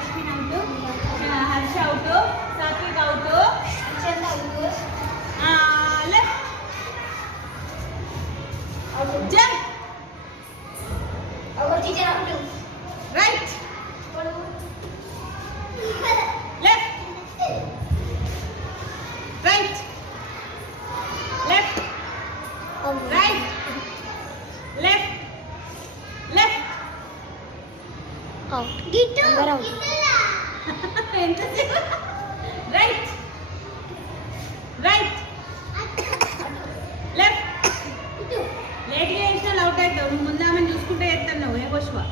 Ashwin out, Harsha out, Satvik out, left jump right left right left right left left right right left లేట్గా వేసిన అవుట్ అవుతావు. నువ్వు ముందామని చూసుకుంటే వేస్తున్నావు ఏ కోశ్వా